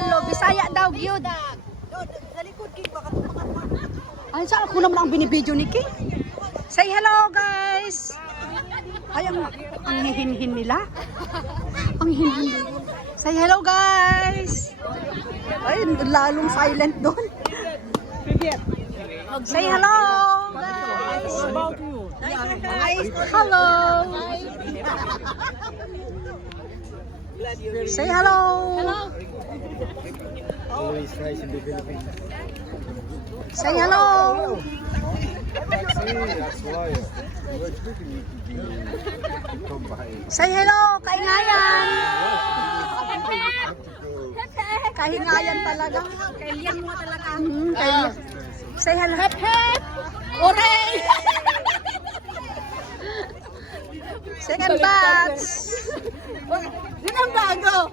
Hello, Bisaya daw, gyud. Sa Ay, saan ako naman ang binibideo ni King? Say hello, guys! Ay, ang, ang hihinhin nila. Ang hihinhin nila. Say hello, guys! Ay, lalong silent doon. Say hello, guys! Hello! Say hello! Always nice in the Philippines. Say hello! See, that's why. You expecting me to be to come by. Say hello, kaingayan! Kahingayan talaga. Kailian mo talaga. Mm, kay- Say hello. Hep, hep! Oray! Second batch! Yun ang bago.